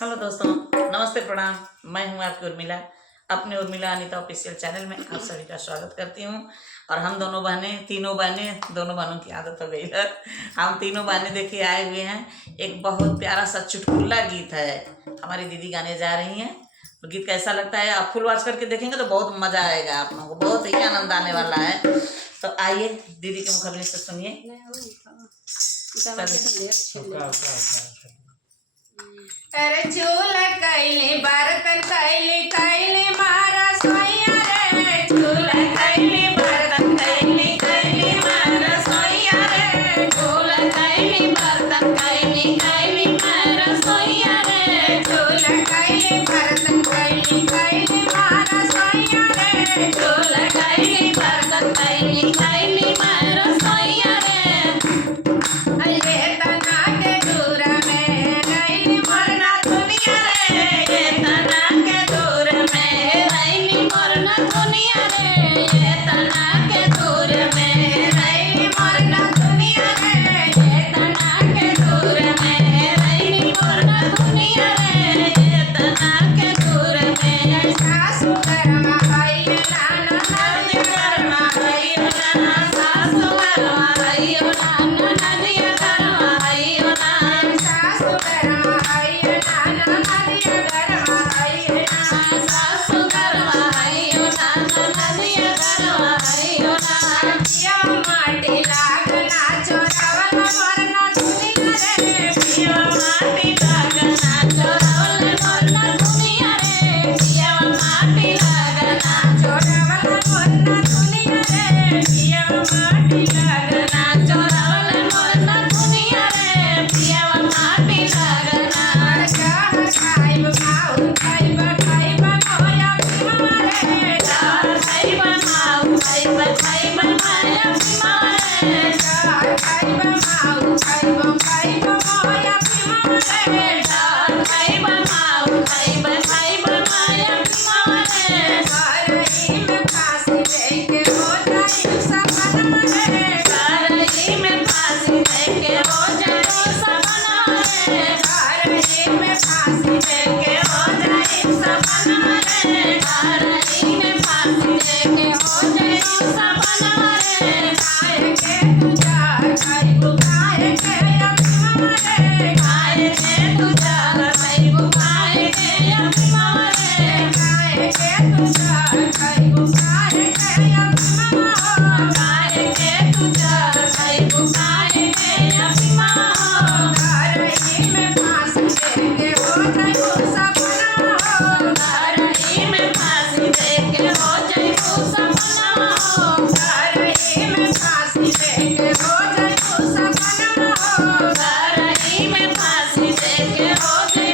Hello दोस्तों, नमस्ते, प्रणाम। मैं हूं आपकी उर्मिला, अपने उर्मिला अनीता ऑफिशियल चैनल में आप सभी का स्वागत करती हूं। और हम दोनों बहनें दोनों बहनों की आदत हो गई है। हम तीनों बहनें देखिए आए हुए हैं। एक बहुत प्यारा सा चुटकुला गीत है, हमारी दीदी गाने जा रही हैं। तो गीत कैसा लगता है आप फुल वॉच करके देखेंगे तो बहुत मजा आएगा, आप लोगों को बहुत ही आनंद आने वाला है। तो आइए दीदी के मुखबिर से सुनिए। अरे झूला कैले बर्तन कैले कैले मारा सोया रे, झूला कैले बर्तन कैले कैले मारा सोया रे, झूला कैले बर्तन कैले कैले मारा सोया रे, झूला कैले बर्तन कैले कैले मारा सोया रे, झूला कैले बर्तन कैले कैले मारा सोया रे। अरे तना के दूर में नहीं मरना दुनिया रे, ये तना के दूर में नहीं मरना दुनिया रे, ये तना के दूर में नहीं मरना दुनिया रे, ये तना के दूर में नहीं मरना दुनिया रे, ये तना के दूर में। सासू गरमा है नाना नदिया गरमा है नाना, सासू गरमा है नाना नदिया गरमा है नाना, सासू गरमा है नाना नदिया गरमा है नाना, सासू गरमा है नाना नदिया गरमा है नाना। पिया माटी लागना चोरावल मरना दुनिया रे, पिया माटी लागना चोरावल मरना दुनिया रे, पिया माटी लागना चोरावल मरना दुनिया रे, पिया माटी लागना चोरावल मरना दुनिया रे, पिया माटी लागना। चाह खाइब खाऊ खाइब खाइब मोया पिमा रे, चाह खाइब खाऊ खाइब खाइब मोया पिमा रे, चाह खाइब खाऊ खाइब खाइब मोया पिमा रे, चाह खाइब खाऊ खाइब खाइब मोया पिमा रे। करही में फांसी देके हो जाई सपन रे, करही में फांसी देके हो जाई सपन रे, करही में फांसी देके हो जाई सपन रे, करही में फांसी देके हो जाई सपन रे। खाए के तू जा खाइब खाए के अभिमा रे, खाए के तू जा खाइब खाए के अभिमा रे, खाए के तू जा खाइब खाए के अभिमा, खाए के तू जा खाइब खाए के अभिमा। करही में फांसी देके हो जाई सपना, करही में फांसी देके हो जाई सपना, करही में फांसी देके हो जाई सपना, करही में फांसी देके हो जाई